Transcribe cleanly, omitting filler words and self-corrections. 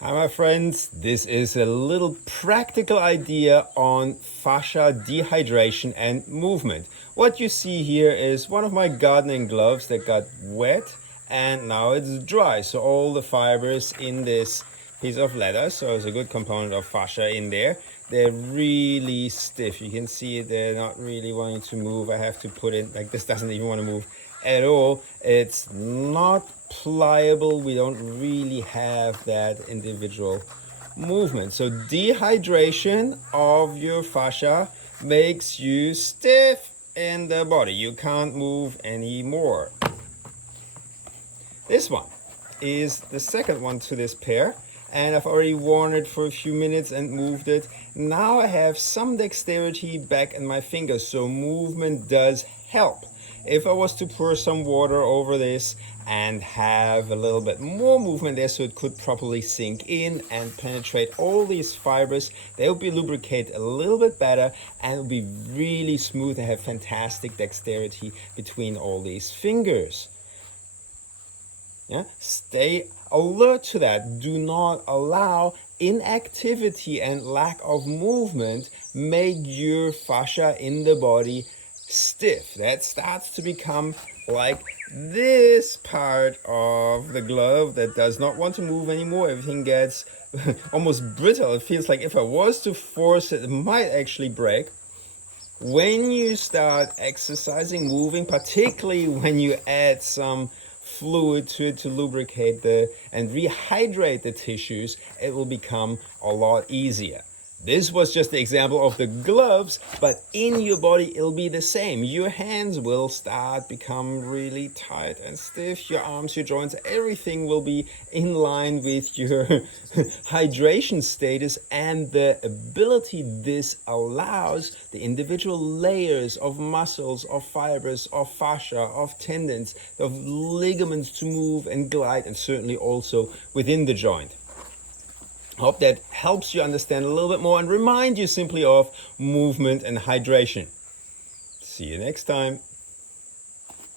Hi my friends, this is a little practical idea on fascia dehydration and movement. What you see here is one of my gardening gloves that got wet and now it's dry. So all the fibers in this piece of leather, so it's a good component of fascia in there, they're really stiff. You can see they're not really wanting to move. I have to put it, like this doesn't even want to move at all. It's not pliable. We don't really have that individual movement. So dehydration of your fascia makes you stiff in the body. You can't move anymore. This one is the second one to this pair, and I've already worn it for a few minutes and moved it. Now I have some dexterity back in my fingers, so movement does help. If I was to pour some water over this and have a little bit more movement there so it could properly sink in and penetrate all these fibers, they will be lubricated a little bit better and it will be really smooth and have fantastic dexterity between all these fingers. Yeah? Stay alert to that. Do not allow inactivity and lack of movement make your fascia in the body stiff. That starts to become like this part of the glove that does not want to move anymore. Everything gets almost brittle. It feels like if I was to force it, it might actually break. When you start exercising, moving, particularly when you add some fluid to it to lubricate and rehydrate the tissues, it will become a lot easier. This was just the example of the gloves, but in your body it'll be the same. Your hands will start become really tight and stiff, your arms, your joints, everything will be in line with your hydration status and the ability this allows the individual layers of muscles, of fibers, of fascia, of tendons, of ligaments to move and glide, and certainly also within the joint. Hope that helps you understand a little bit more and remind you simply of movement and hydration. See you next time.